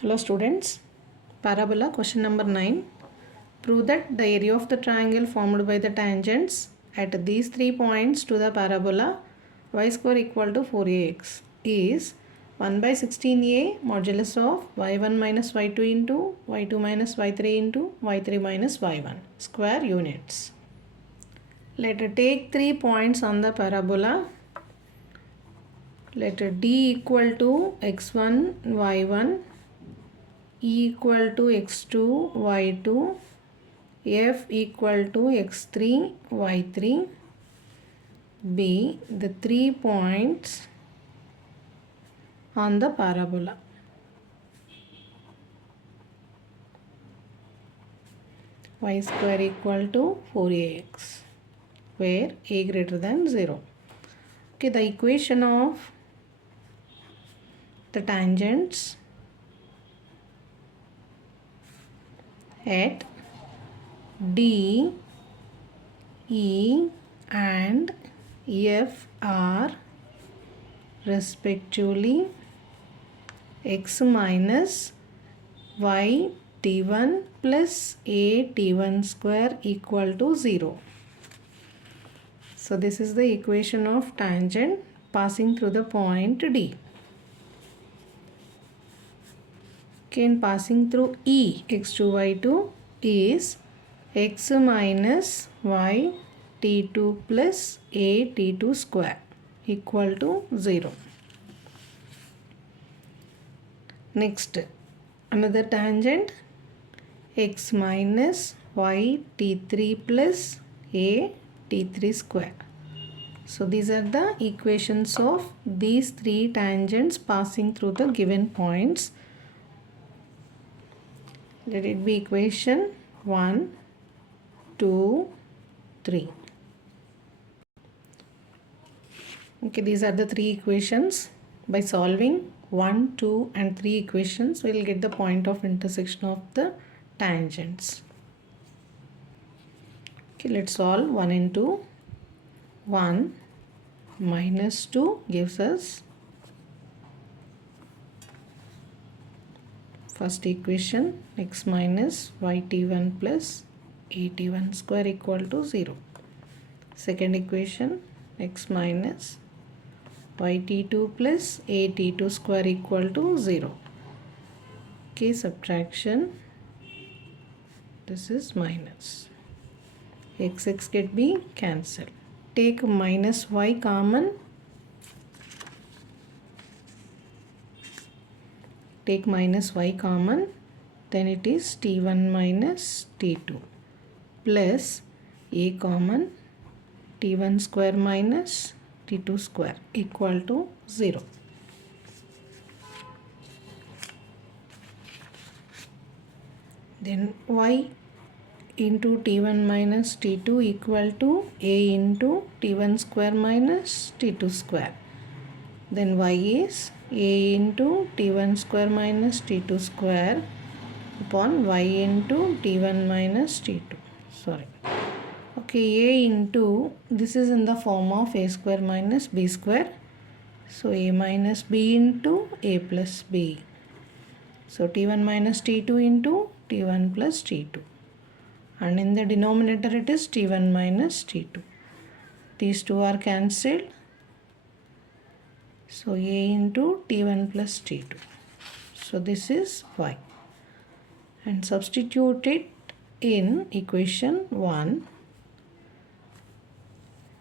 Hello students, parabola question number 9. Prove that the area of the triangle formed by the tangents at these 3 points to the parabola y square equal to 4ax is 1 by 16a modulus of y1 minus y2 into y2 minus y3 into y3 minus y1 square units. Let us take 3 points on the parabola. Let d equal to x1 y1, E equal to x2 y2, f equal to x3 y3 be the 3 points on the parabola. Y square equal to 4ax where a greater than 0. Okay, the equation of the tangents at D, E and F are respectively x minus y t1 plus a t1 square equal to 0. So this is the equation of tangent passing through the point D. Okay, and passing through E, x2 y2 is x minus y t2 plus a t2 square equal to 0. Next, another tangent x minus y t3 plus a t3 square. So these are the equations of these 3 tangents passing through the given points. Let it be equation 1, 2, 3. Okay, these are the 3 equations. By solving 1, 2 and 3 equations, we will get the point of intersection of the tangents. Okay, let's solve 1 into 1 minus 2 gives us first equation x minus yt1 plus at1 square equal to 0. Second equation x minus yt2 plus at2 square equal to 0. Okay, subtraction. This is minus. X get be cancelled. Take minus y common. Take minus y common, then it is t1 minus t2 plus a common, t1 square minus t2 square equal to 0. Then y into t1 minus t2 equal to a into t1 square minus t2 square. Then y is a into t1 square minus t2 square upon y into t1 minus t2. Sorry. Okay, a into, this is in the form of a square minus b square. So a minus b into a plus b. So t1 minus t2 into t1 plus t2. And in the denominator it is t1 minus t2. These two are cancelled. So a into t1 plus t2. So this is y. And substitute it in equation 1.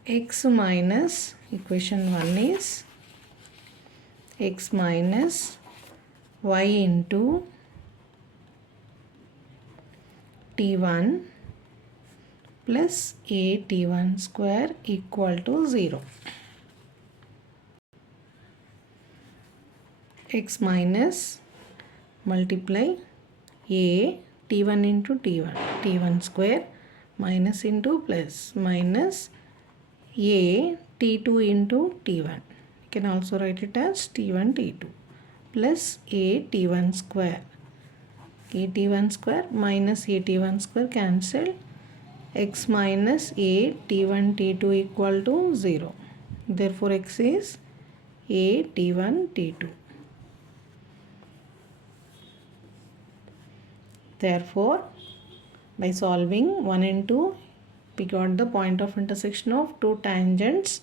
X minus, equation 1 is x minus y into t1 plus a t1 square equal to 0. X minus multiply a t1 into t1 square minus into plus minus a t2 into t1. You can also write it as t1 t2 plus a t1 square. A t1 square minus a t1 square cancelled. X minus a t1 t2 equal to 0. Therefore x is a t1 t2. Therefore, by solving 1 and 2, we got the point of intersection of two tangents.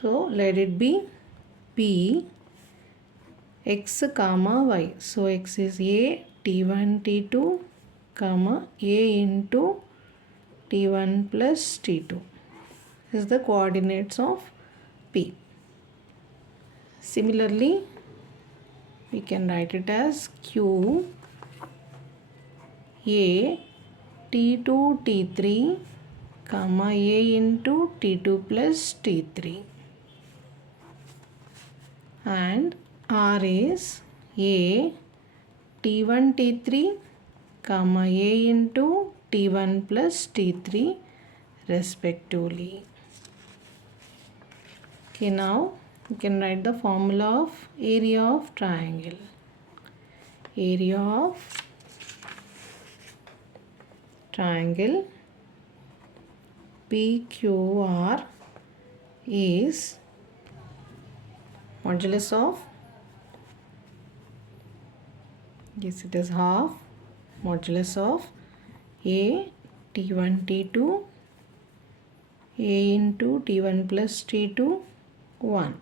So let it be P x comma y. So x is a t1 t2 comma a into t1 plus t2 is the coordinates of P. Similarly, we can write it as Q a t2 t3 comma a into t2 plus t3, and R is a t1 t3 comma a into t1 plus t3 respectively. Okay, now you can write the formula of area of triangle. Area of triangle PQR is modulus of, yes, it is half modulus of a t1 t2 a into t1 plus t2 1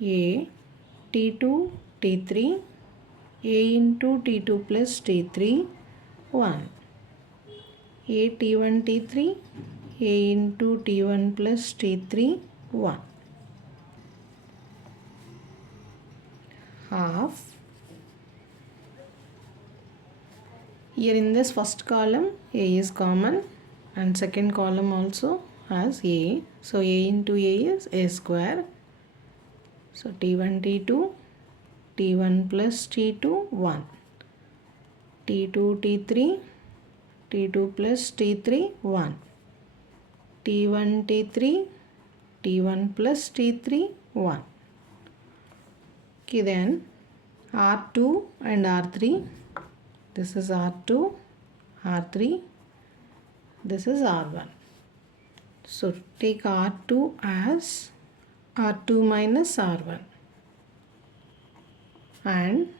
a t2 t3 a into t2 plus t3 1 a t1 t3 a into t1 plus t3 1 half. Here in this first column a is common and second column also has a. So a into a is a square. So t1 t2 t1 plus t2 1 t2 t3 t2 plus t3 1 t1 t3 t1 plus t3 1. Okay, then R2 and R3, this is R2 R3, this is R1. So take R2 as R2 minus R1 and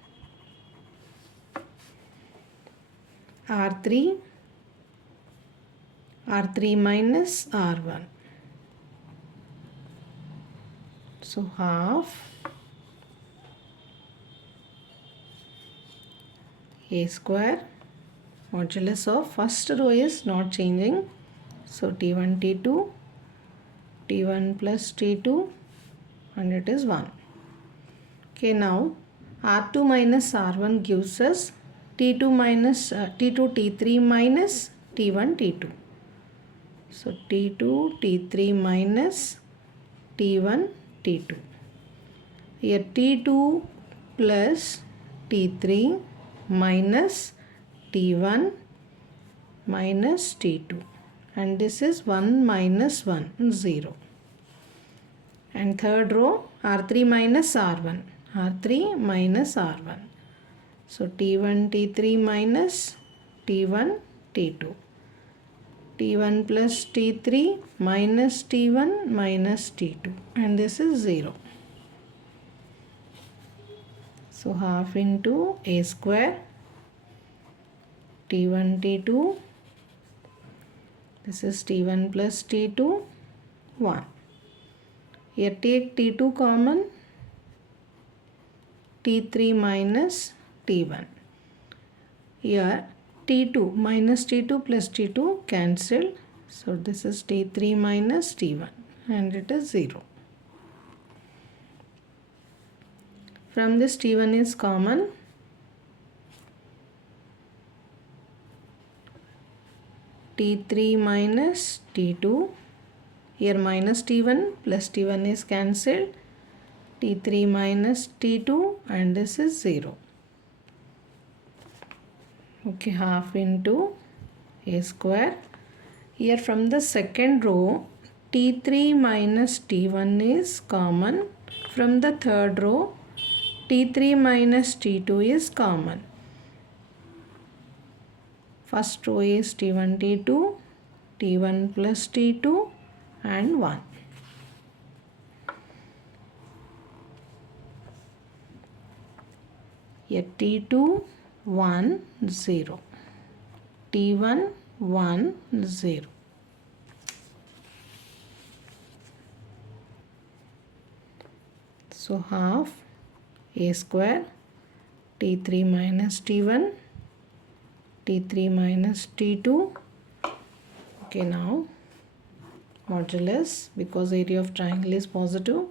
R3 minus R1. So half a square modulus of first row is not changing. So t1 t2 t1 plus t2 and it is 1. Okay, now R2 minus R1 gives us t2 minus t2 t3 minus t1 t2. So t2 t3 minus t1 t2. Here t2 plus t3 minus t1 minus t2, and this is 1 minus 1 0. And third row R3 minus R1, R3 minus R1. So t1 t3 minus t1 t2, t1 plus t3 minus t1 minus t2, and this is 0. So half into a square t1 t2, this is t1 plus t2 1. Here take t2 common, t3 minus t1. Here t2 minus t2 plus t2 cancelled. So this is t3 minus t1 and it is 0. From this t1 is common. T3 minus t2. Here minus t1 plus t1 is cancelled. T3 minus t2 and this is 0. Okay, half into a square. Here from the second row t3 minus t1 is common. From the third row t3 minus t2 is common. First row is t1 t2, t1 plus t2 and 1. Here t2 1 0. T1 1 0. So half a square T3 minus T1 T3 minus T2. Okay, now modulus, because area of triangle is positive.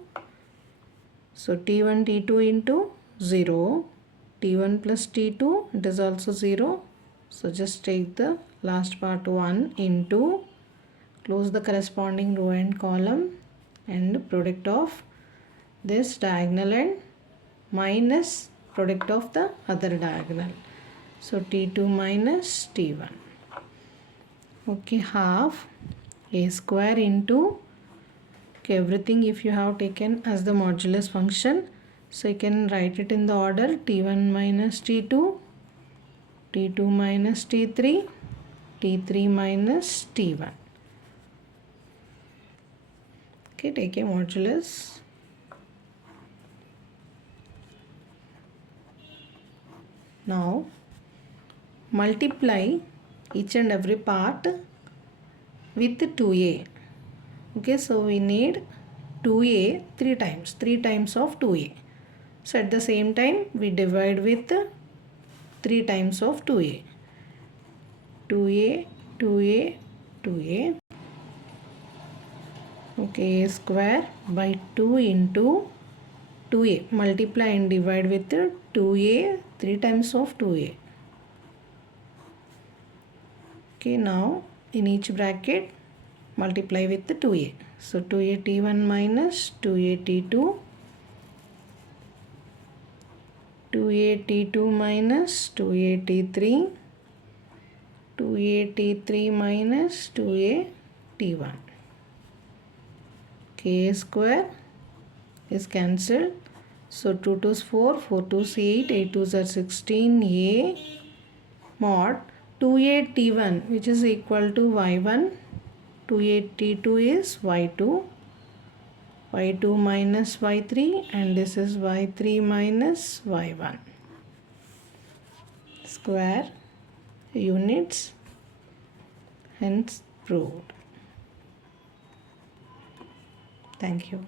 So T1 T2 into 0. T1 plus T2, it is also 0. So just take the last part 1 into, close the corresponding row and column, and product of this diagonal and minus product of the other diagonal. So T2 minus T1. Okay, half a square into, okay, everything if you have taken as the modulus function, so you can write it in the order T1 minus T2, T2 minus T3, T3 minus T1. Okay, take a modulus. Now multiply each and every part with 2a. Okay, so we need 2a 3 times of 2a. So at the same time we divide with 3 times of 2a. 2a, 2a, 2a. Okay, a square by 2 into 2a. Multiply and divide with 2a 3 times of 2a. Okay, now in each bracket multiply with 2a. So 2a t1 minus 2a t2, 2a t2 minus 2a t3, 2a t3 minus 2a t1. Okay, a square is cancelled. So 2 2's 4, 4 2's 8, 8 2's are 16, a mod 2a t1, which is equal to y1, 2a t2 is y2, y2 minus y3, and this is y3 minus y1. Square units, hence proved. Thank you.